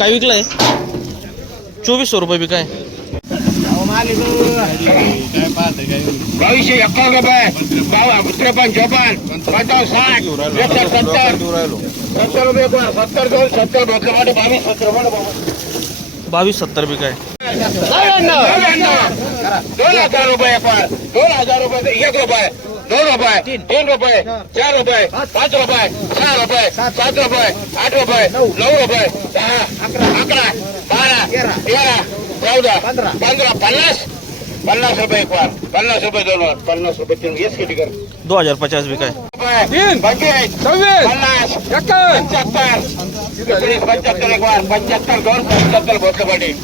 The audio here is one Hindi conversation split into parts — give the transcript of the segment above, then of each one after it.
काय विकलाय? चोवीसशे रुपये बी काय? बावीसशे एकावन्न रुपये. त्रेपन्न चोपन्न पंचावन्न. साठ. एकसष्ट सत्तर. सत्तर रुपये सत्तर दोन सत्तर बावीस सत्तर. बावीस सत्तर बी काय? दोन हजार रुपये दोन हजार रुपये एक रुपये. दोन रुपये तीन। रुपये चार। रुपये पाच। रुपये सहा रुपये सात। रुपये आठ रुपये नऊ रुपये दहा अकरा। बारा तेरा। चौदा पंधरा पंधरा पन्नास पन्नास रुपये एक बार पन्नास रुपये दोन पन्नास रुपये तीन येस किती कर। दो हज़ार पचास तीन। पंचवीस पन्नास पंच्याहत्तर एकोणीस पंच्याहत्तर एक वार पंच्याहत्तर दोन पंच्याहत्तर भोसले पाटील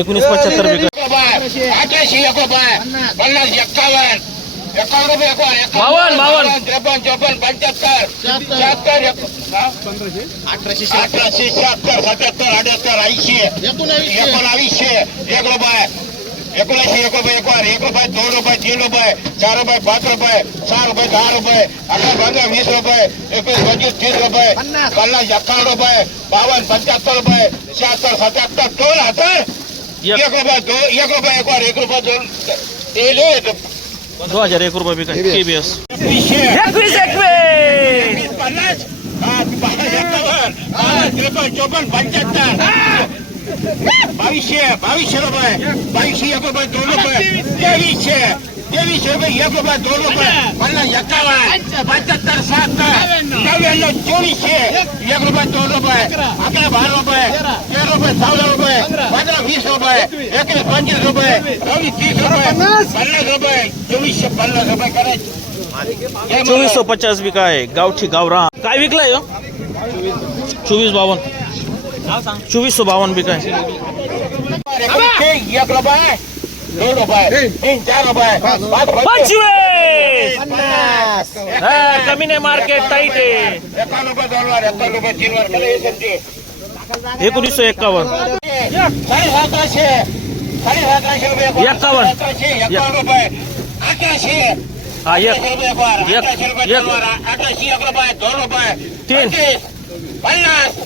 एकोणीस पंच्याहत्तर बी काय रुपये अठराशे एक रुपये पन्नास एक्कावन्न एकावन्न रुपये एक वार एकावन्न, बावन्न, बावन्न. त्रेपन्न चौपन्न पंच्याहत्तर शहात्तर एक-? अठराशे शहात्तर सत्याहत्तर अठ्याहत्तर ऐंशी एकोणावीसशे एक रुपये एकोणऐंशी एक रुपये एक वार एक रुपये दोन रुपये तीन रुपये चार रुपये पाच रुपये सहा रुपये दहा रुपये अकरा पंधरा वीस रुपये एकवीस पंचवीस तीस रुपये पन्नास एकावन्न रुपये बावन्न पंच्याहत्तर रुपये शहात्तर એક રૂપિયા દો એક રૂપિયા એકવાર હજાર એક રૂપિયા ચોપન પંચોતેર. ભવિષ્ય ભવિષ્ય રૂપિયા. ભવિષ્ય એક રૂપિયા દો રૂપિયા. ત્રેવીસ છે ત્રેવીસ રૂપિયા એક રૂપિયા દો રૂપિયા. પચાસ એકાવન પંચોતેર સાત નવ્યાણું ચોવીસ. છે એક રૂપિયા દો રૂપિયા. આપણે બાર રૂપિયા તેર રૂપિયા ચૌદ રૂપિયા. चौदा रुपये पंधरा वीस रुपये एकवीस पंचवीस रुपये बावीस तीस पन्नास रुपये करायचे पचास बी काय गावठी गावरा। काय विकलाय हो चोवीस बावन्न बी काय एक रुपये दोन रुपये तीन चार रुपये पंचवीस कमी नाही मार्केट टाईट आहे एकावन्न रुपये दोन वार एकावन्न रुपये तीन वार मला हे एकोणीसशे एक्कावन्न साडे सतराशे साडे रुपये. एकावन्न. रुपये अठराशे हा एक अठराशे रुपये. एक- एक. दोन एक रुपये दोन रुपये तीन. पंचवीस, पन्नास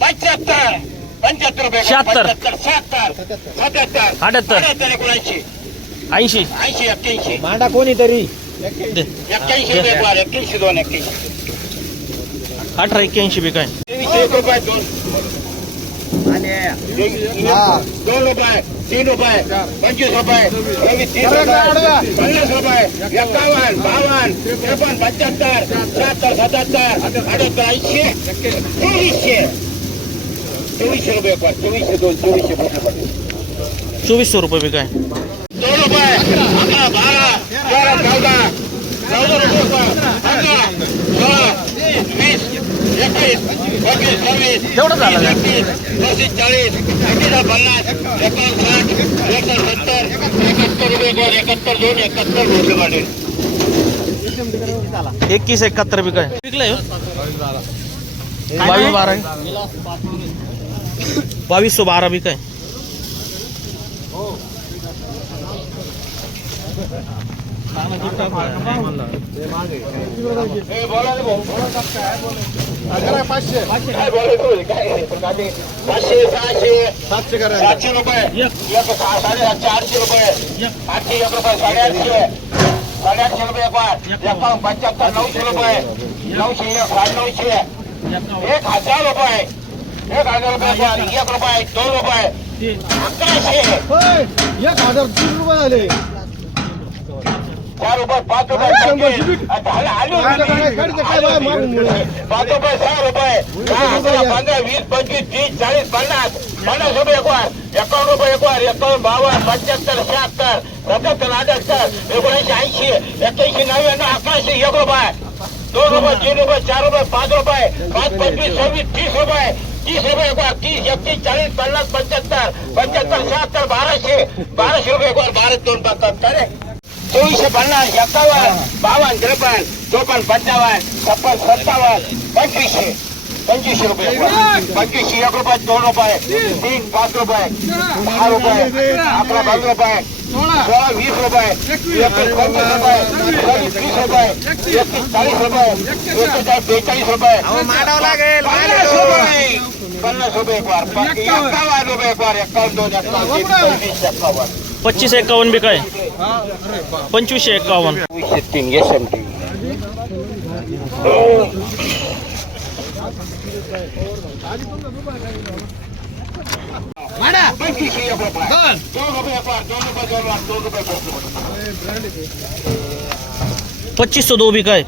पंच्याहत्तर पंच्याहत्तर रुपये शहात्तर. पंच्याहत्तर शहात्तर सत्याहत्तर अठ्याहत्तर. अठ्याहत्तर एकोणऐंशी ऐंशी ऐंशी एक्क्याऐंशी मांडा कोणीतरी दे. एक्क्याऐंशी रुपये एक वार एक्क्याऐंशी दोन एक्क्याऐंशी अठरा एक्क्याऐंशी बी काय દોઢ રૂપિયા ત્રણ રૂપિયા પચીસ પચાસ રૂપિયા એકાવન બાવન ત્રેપન પંચોતેર સત્તર સત્તર છે ચોવીસો રૂપિયા પર ચોવીસો દોઢ ચોવીસો ચોવીસો રૂપિયા બી કાંઈ દોઢ રૂપિયા ચૌદ રૂપિયા એકવીસ तेवढं झालं का? चाळीस पन्नास एकावन्न साठ एकाहत्तर रुपये एकाहत्तर दोन एकाहत्तर भोसले पाटील एकवीस एकाहत्तर बी काय विकलाय बावीस बारा आहे. बावीसशे बारा बी काय पाचशे सहाशे सातशे करा सातशे रुपये एक. एक सहा साडेसातशे आठशे रुपये आठशे एक रुपये साडेआठशे साडेआठशे रुपये एक वार पंच्याहत्तर नऊशे रुपये नऊशे एक साडेनऊशे एक हजार रुपये एक हजार रुपये एक रुपये दोन रुपये अकराशे एक हजार तीन रुपये झाले चार रुपये पाच रुपये शंभर पंचवीस. शिबिक. आता आले- आले गाडीचं होते. काय- गाडीचं काय बाय मागून मुळे. पाच रुपये सहा रुपये दहा अकरा पंधरा वीस पंचवीस तीस चाळीस पन्नास पन्नास रुपये एक वार एकावन्न रुपये एक वार एकावन्न बावन्न पंच्याहत्तर शहात्तर सत्याहत्तर अठ्याहत्तर एकोणऐंशी ऐंशी एक्क्याऐंशी नव्याण्णव अकराशे एक रुपये दोन रुपये तीन रुपये चार रुपये पाच रुपये पाच पंचवीस सव्वीस तीस रुपये तीस रुपये एक वार तीस एकतीस चाळीस पन्नास पंच्याहत्तर पंच्याहत्तर शहात्तर बाराशे बाराशे रुपये एक वार बारा दोन पाच काय एकावन्न बावन्न त्रेपन्न चोपन्न पंचावन्न छप्पन सत्तावन्न पंचवीसशे. पंचवीसशे रुपये. एक वार. पंचवीसशे एक रुपये दोन रुपये तीन पाच दहा रुपये अकरा बावीस रुपये सोळा वीस रुपये एकवीस पंचवीस रुपये सव्वीस तीस रुपये एकतीस चाळीस रुपये एकेचाळीस बेचाळीस रुपये. पन्नास रुपये. पन्नास रुपये एक वार. प- एक्कावन्न रुपये एक एक्कावन्न दोन एक्कावन्न तीन पंचवीस एक्कावन्न पच्चीस एक्कावन्न बी काय? पंचवीसशे एक्कावन्न पच्चीस सौ दो काय?